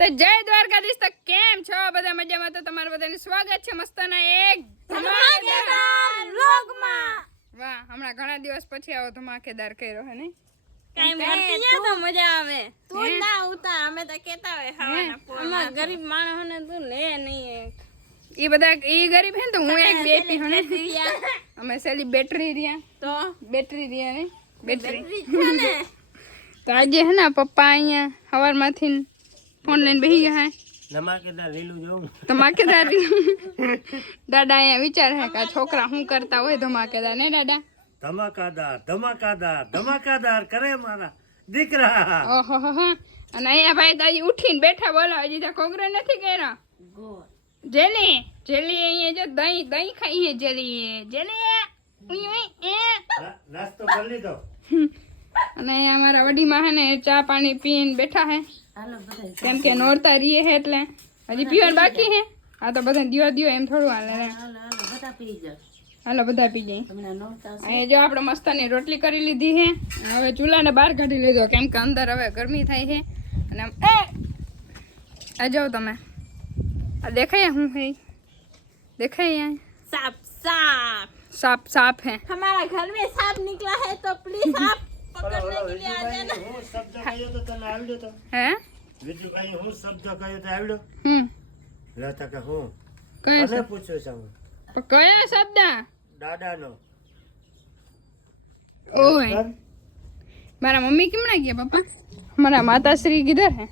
તો જય દ્વારકાધીશ. તો કેમ છો બધા? મજામાં? તો તમારું બધાનું સ્વાગત છે મસ્તના એક ધમાકેદાર વ્લોગમાં. વાહ, હમણાં ઘણા દિવસ પછી આવો ધમાકેદાર કર્યો હે ને? કાઈ મળતી જાય તો મજા આવે. તું ના ઉતાર, અમે તો કેતા હોય હવાના પોર. અમાર ગરીબ માણસોને તું લે નહીં. ઈ બધા ઈ ગરીબ હે ને તો હું એક બેટી હને અમે સેલી બેટરી રહ્યા તો બેટરી રહ્યા ને બેટરી છે ને તો આજે હે ને પપ્પા અહીંયા સવારમાંથી ફોન લઈને બેસી ગયા હે ધમાકેદાર લીલું જોઉં ધમાકેદાર દાદા અહીંયા વિચાર હે કે આ છોકરા શું કરતા હોય ધમાકેદાર ને દાદા? ધમાકાદાર ધમાકાદાર ધમાકાદાર કરે મારા દીકરા. ઓહો અને અહીંયા ભાઈ દાદી ઉઠીને બેઠા, બોલો હજી તો કોગરો નથી કર્યો. જેલી જેલી અહીંયા જો દહીં દહીં ખાઈએ જેલી જેલી નાસ્તો કરી લીધો. અને અહીંયા અમારા વડીમાં હે ને ચા પાણી પીને બેઠા હે, કેમ કે નોરતા રીએ હે એટલે હજી પીવાનું બાકી હે. આ તો બધા દિયો દિયો એમ થોડું હાલે ને. હાલો બધા પી જાય. અહીંયા જો આપણે મસ્તાની રોટલી કરી લીધી હે. હવે ચૂલાને બહાર કાઢી લીધો કેમ કે અંદર હવે ગરમી થાય છે. અને આ જાઓ તમે, આ દેખાય શું है? देखाए यहाँ सांप सांप सांप सांप है. हमारा घर में सांप निकला है तो प्लीज आप पकड़ने के लिए आ जाना. હું શબ્દ કહ્યો તો તને આવડ્યો તો? है બીજું કઈ હું શબ્દ કહ્યો તો આવડ્યો? લેતા કે હું कया તને પૂછ્યું છે હું कया शब्द? દાદાનો. ओए मारा मम्मी किमना गया पापा? हमारा माता श्री किधर है?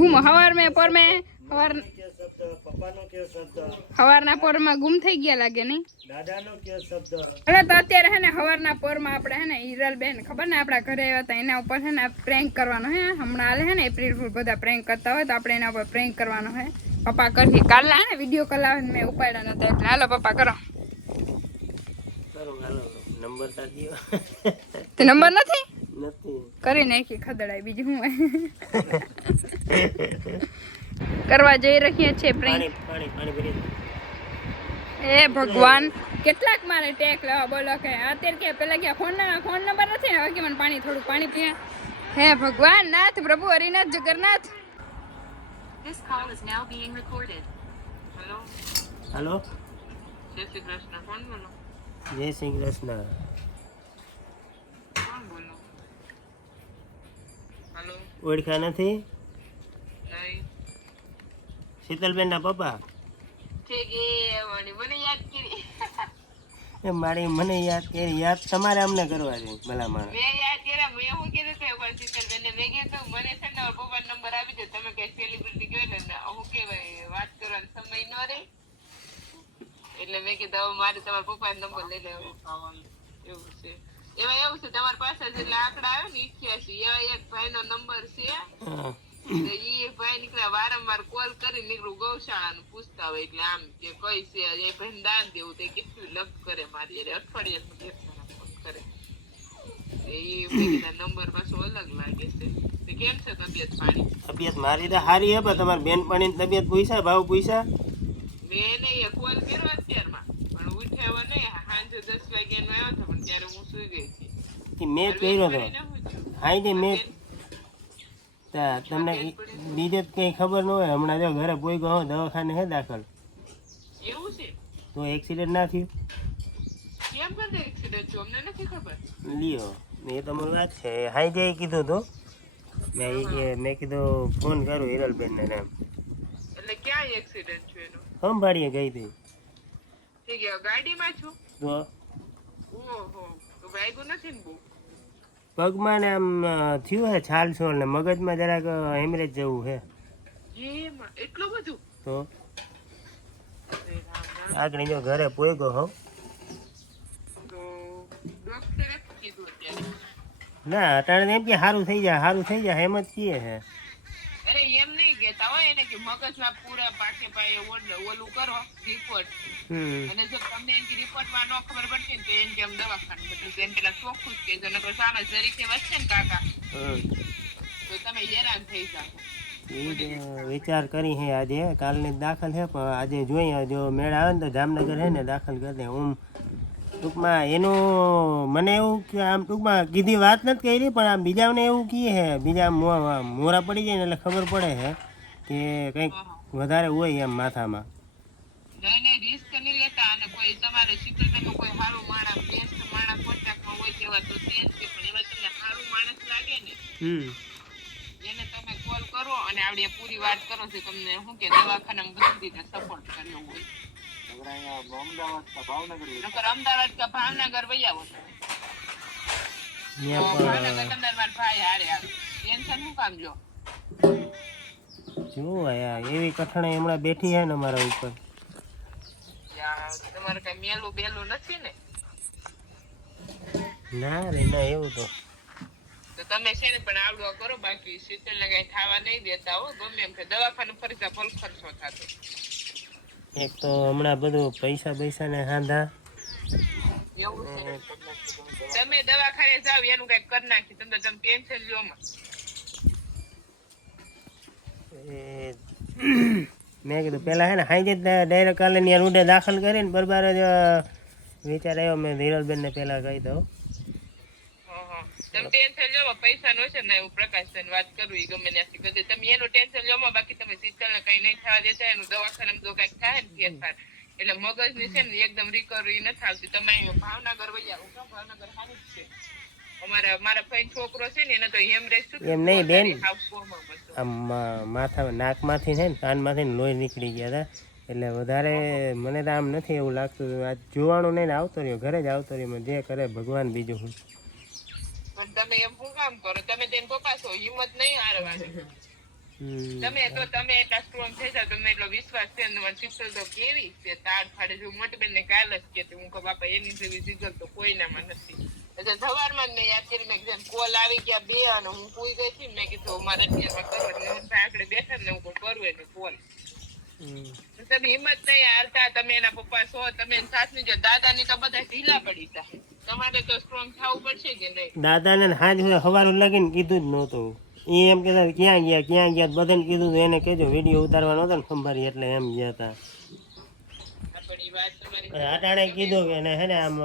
गुम हवार में पर में हवार કે શબ્દ પપ્પાનો કે શબ્દ હવારના પોરમાં ગુમ થઈ ગયા લાગે નહીં? દાદાનો કે શબ્દ. અરે તો અત્યારે હે ને હવારના પોરમાં આપણે હે ને હિરલબેન ખબર ને આપણા ઘરે આવ્યા હતા, એના ઉપર છે ને પ્રેન્ક કરવાનો હે. હમણાં હાલે હે ને એપ્રિલ ફૂલ બધા પ્રેન્ક કરતા હોય તો આપણે એના ઉપર પ્રેન્ક કરવાનો હે. પપ્પા કરશે કાલના હે ને વિડીયો કોલ આવે ને મેં ઉપાડ્યા નતા એટલે હાલો પપ્પા કરો. કરું હાલો નંબર તા દયો. તે નંબર નથી નથી કરી નાખી ખદડાય બીજું હું હોય. કરવા જઈ રહ્યા છે પ્રેન્ક. પાણી પાણી પાણી ભરી એ ભગવાન કેટલાક મારે ટેક લેવા બોલો કે અત્યારે કે પેલા કે ફોન નંબર નથી ને હવે કે મને પાણી થોડું પાણી પીએ. હે ભગવાન નાથ પ્રભુ Harinath Jagannath. This call is now being recorded. Hello. હાલો જય શ્રી કૃષ્ણ. કોણ બોલો? જય શ્રી કૃષ્ણ. કોણ બોલો? હેલો. ઓળખા નથી? નહીં. શીતલબેન ના પપ્પા. ઠીક એ વાણી મને યાદ કરી. એ મારી મને યાદ કરી. યાદ તમારે અમને કરવા છે ભલા માણસ. મેં યાદ કર્યા. મેં શું કીધું કે ઉપર શીતલબેનને મેં કીધું મને છે ને પપ્પાનો નંબર આપી દો. તમે કઈ સેલિબ્રિટી કહો ને શું કહેવાય વાત કરવાનો સમય ન રહે એટલે મેં કીધું હવે મારે તમારા પપ્પાનો નંબર લઈ લેવો. એવું છે. એમાં એવું છે તમારી પાસે જેટલા આંકડા આવે ને 88 એવા એક ભાઈનો નંબર છે. હા. એ ભાઈ નીકળ્યા વારંવાર કોલ કરી નીકળું ગૌશાળાનું પૂછતા હોય એટલે આમ કે કઈ છે એ ભાઈ દાન દેવું તે કેટલું લપ કરે મારી અઠવાડિયે ફોન કરે. એ નંબર પાછો અલગ લાગે છે. તે કેમ છે તબિયત પાણી? તબિયત મારી તો સારી હે પણ તમારી બેનપણીની તબિયત પૂછ્યા ભાવ પૂછ્યા? મેં નહીં કોલ કર્યો અત્યારમાં પણ ઉઠ્યા નહીં. સાંજે 10 વાગ્યાનો આવ્યો હતો પણ ત્યારે હું સુઈ ગઈ હતી. મેં કર્યો હતો. હા ને મેં તમને બીજે કઈ ખબર ન હોય. હમણાં જો ઘરે પોઈ ગયો દવાખાને હે દાખલ. એવું છે? તો એક્સિડન્ટ ના થયું? કેમ કરે એક્સિડન્ટ થયો અમને નથી ખબર. લ્યો એ તમારી વાત છે. હાઈ જઈ કીધું તો મેં કીધું ફોન કરું હિરલબેનને નામ. એટલે ક્યાં એક્સિડન્ટ થયો એનો? સંભાળીએ ગઈ હતી ઠીક છે. ગાડીમાં છું? તો ઓહો તો વાગ્યું નથી ને બહુ? પગમાં ને આમ થયું હે છાલ છોલ ને મગજમાં જરાક હેમરેજ જેવું છે. એમાં એટલું બધું? તો અરે રામ રામ. આગળ જો ઘરે પોઈ ગયો હો. તો ડોક્ટરે શું કીધું અત્યારે? ના અટાણે એમ કે સારું થઈ જાય એમ જ કીએ છે. અરે એમ નહીં કહેતા હોય એને કે મગજમાં પૂરા પાકે પાયે ઓલું કરો રિપોર્ટ. અને જો તમને એની રિપોર્ટમાં ન ખબર પડશે ને તો એને કે દવાખાને બધું એને પેલા ચોખ્ખું જ કહેજો નકર સામે જરીકે વધશે ને કાકા તો તમે હેરાન થઈ જાઓ. એ જ વિચાર કરી હે આજે કાલની દાખલ છે પણ આજે જોઈએ જો મેળ આવે ને તો જામનગર હે ને દાખલ કરી દે. હું ટૂંકમાં એનું મને એવું કે આમ ટૂંકમાં કીધી વાત નથી કરી પણ આમ બીજાને એવું કહે છે બીજા મોરા પડી જાય ને એટલે ખબર પડે છે કે કંઈક વધારે હોય એમ માથામાં. નહીં રિસ્ક નહીં લેતા અને કોઈ તમારે શીતળબેનનું કોઈ સારું માણસ બેસ્ટ માણસ કોન્ટેક્ટમાં હોય તેવા તો તે જ છે પણ એવા તમને સારું માણસ લાગે ને એને તમે કોલ કરો અને આવડી પૂરી વાત કરો છો તમને શું કે દવાખાનામાં બધી રીતે સપોર્ટ કર્યો હોય અમદાવાદ કા ભાવનગર વહી આવો ભાવનગર તમને મારા ભાઈ હારે આવે ટેન્શન શું કામ જો યાર એવી કઠણાઈ હમણાં બેઠી છે ને અમારા ઉપર. તમારે કઈ મેલું બેલું નથી ને? ના રે ના એવું તો તમે છે ને પણ આવડો કરો બાકી શીતળ ને કઈ ખાવા નહીં દેતા હો ગમે એમ કે દવાખાનું ફરીતા ભલ ખર્ચો થતો. એક તો હમણાં બધું પૈસા ને હાંધા એવું છે તમે દવાખાને જાવ એનું કઈક કરી નાખી તમે ટેન્શન લ્યો માં. મેં કીધું પેલા હે ને હાઈ જ ડાયરેક્ટ કાલે ત્યાં રૂડે દાખલ કરીને બરાબર જ વિચાર આવ્યો મેં ધીરલબેન ને પેલા કહી દઉં. તમે ટેન્શન લો પૈસા નો છે ને હું પ્રકાશ વાત કરું એ ગમે ત્યાંથી બધે તમે એનું ટેન્શન લો બાકી તમે શીતળ ને કઈ નહીં થવા દેતા એનું દવાખાનામાં જો કઈક થાય ને ફેરફાર એટલે મગજ ની છે ને એકદમ રિકવરી નથી આવતી. તમે ભાવનગર વહી આવો ભાવનગર સારું જ છે મારા ભાઈ છોકરો છે ને એને તો હેમરેજ એમ નહીં બેન આમ માથા નાકમાંથી છે ને કાનમાંથી ને લોહી નીકળી ગયા હતા એટલે વધારે મને તો આમ નથી એવું લાગતું. આ જોવાનું નહીં ને આવતો રહ્યો ઘરે જ આવતો રહ્યો જે કરે ભગવાન બીજું હું. પણ તમે એમ શું કામ કરો તમે તેને પપ્પા છો હિંમત નહીં હારવાની તમે એટલા સ્ટ્રોંગ થઈ જાવ તમને એટલો વિશ્વાસ છે શીતળ તો કેવી છે તાળ ફાડે છે મોટી બેન ને કાલ જ કે હું કહું બાપા એની જેવી જીગર તો કોઈનામાં નથી. એટલે સવારમાં જ મેં યાદ કરી મેં કીધું કોલ આવી ગયા બે અને હું પૂઈ ગઈ હતી મેં કીધું મારે અત્યારમાં કરવા મોહનભાઈ આગળ બેઠા ને હું કરું એને કોલ. તમે હિંમત નહીં હારતા તમે એના પપ્પા છો તમે સાસની જો દાદાની તો બધા ઢીલા પડી હતા તમારે તો સ્ટ્રોંગ થવું પડશે કે નહીં. દાદાને હાજ સવારે લાગીને કીધું જ નહોતું એ એમ કહેતા ક્યાં ગયા બધાને કીધું એને કહેજો વિડીયો ઉતારવાનો હતો ને ખંભારી એટલે એમ ગયા હતા. અટાણે કીધું કે હે ને આમ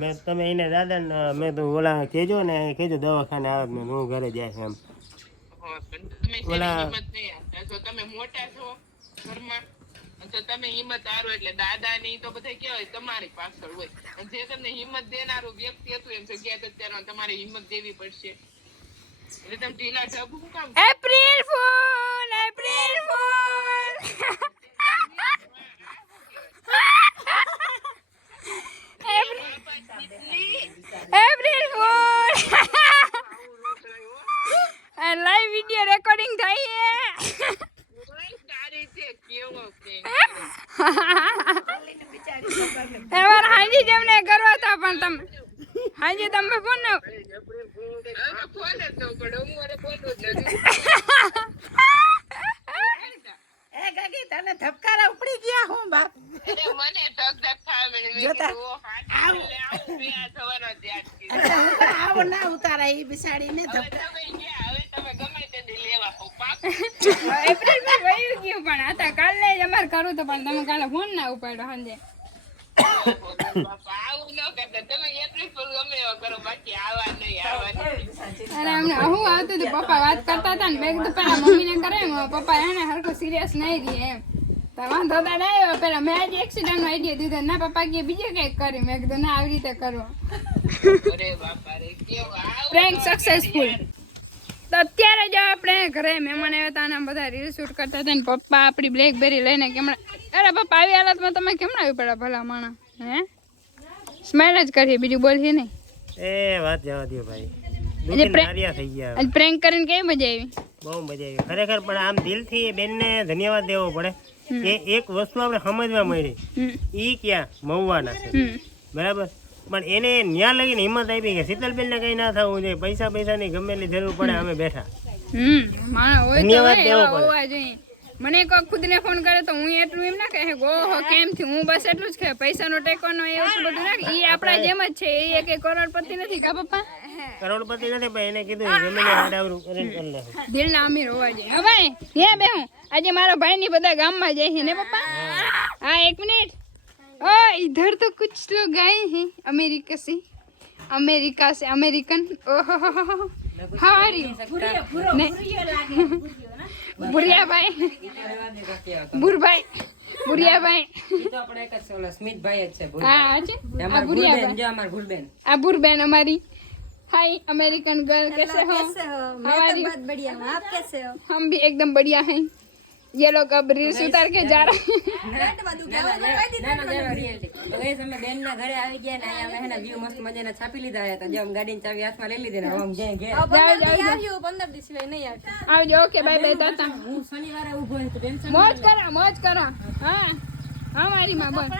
મેં તમે એને દાદાને મેં તો ઓલા કહેજો ને કહેજો દવાખાને આવે મેં હું ઘરે જાય એમ. તમે મોટા છો ઘરમાં તો તમે હિંમત હારો એટલે દાદા ની તો બધા કેવાય તમારી પાછળ હોય જે તમને હિંમત દેનારું વ્યક્તિ હતું એમ જગ્યા અત્યારે તમારે હિંમત દેવી પડશે એટલે તમે ઢીલા ઢબુ શું કામ. April fool April fool April fool live video recording થાય એવાર હાજી જેમને કરવા હતા પણ તમે હાજી તમે ફોન ન એ ગગી તને ધબકારા ઉપડી ગયા હું બાપ મને ધક ખાવા આવો ના ઉતારા એ બિસાડીને એપ્રિલ માં વયું ગયું પણ હતા કાલે જ અમારે કરવું તો પણ તમે કાલે ફોન ના ઉપાડ્યો સાંજે. અરે અમને હું આવતું હતું પપ્પા વાત કરતા હતા ને મેં કીધું પેલા મમ્મીને કરે પપ્પા એને હરખું સિરિયસ નહીં રહી એમ તો વાંધો તો આવ્યો પેલા મેં આજે એક્સિડન્ટનો આઈડિયા દીધો ના પપ્પા કે બીજે કંઈક કરી મેં કીધું ના આવી રીતે કરવો. Prank successful. તો અત્યારે જ આપણે ઘરે મહેમાન આવ્યા હતા અને બધા રીલ શૂટ કરતા હતા ને પપ્પા આપણી બ્લેકબેરી લઈને કેમણા અરે પપ્પા આવી હાલતમાં તમે કેમણા આવી પડ્યા ભલા માણા હે સ્માઈલ જ કરીએ બીજું બોલીએ નહીં. એ વાત જવા દો ભાઈ થઈ ગયા આજ પ્રેન્ક કરીને કેવી મજા આવી. બહુ મજા આવી ખરેખર પણ આમ દિલથી બેનને ધન્યવાદ દેવો પડે કે એક વસ્તુ આપણે સમજવા મળી ઈ ક્યાં મહુવાના છે બરાબર પણ એને ન્યા લગીને હિંમત આપી કે શીતલબેન ને કઈ ના થવું જોઈએ પૈસાની ગમે એટલી જરૂર પડે અમે બેઠા. ધન્યવાદ દેવો પડે. મને કોઈ ખુદને ફોન કરે તો હું એટલું એમ ના કહે ઓહો કેમ થયું હું બસ એટલું જ કહે પૈસાનો ટેકોનો એવું બધું ના એ આપણા જેમ જ છે એ કઈ કરોડપતિ નથી કા પપ્પા કરોડપતિ નથી પણ એને કીધું ગમે ને આડાવરું કરીને કરી લે દિલના અમીર હોવા જોઈએ. હવે હે બે હું આજે મારા ભાઈ ની બધા ગામમાં જાય છે ને પપ્પા. હા એક મિનિટ ओ इधर तो कुछ लोग आए हैं अमेरिका से American oh how are you ભુરિયાભાઈ ભુરભાઈ ભુરિયાભાઈ સ્મિતભાઈ જ છે હા છે આ ભુરિયાભાઈ આ ભુરબેન અમારી हाय अमेरिकन गर्ल कैसे हो हमारी बढ़िया हूँ आप कैसे हो हम भी एकदम बढ़िया हैं ये लोग अब रील्स उतार के जा रहे हैं અમે બેન ના ઘરે આવી ગયા ને અહીંયા અમે વ્યૂ મસ્ત મજાના છાપી લીધા હતા જો ગાડીની ચાવી હાથમાં લઈ લીધી ને હવે અમે જઈએ ઘેર 15 દિવસ નહીં આવતા આવજો ઓકે બાય બાય તાતા હું શનિવારે ઊભો છું ટેન્શન મોજ કરો હા હા મારી માં બોલ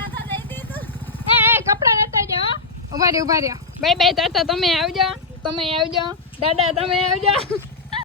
એ કપડા લેતા જાઓ ઉભા રહ્યો બાય બાય તાતા તમે આવજો દાદા તમે આવજો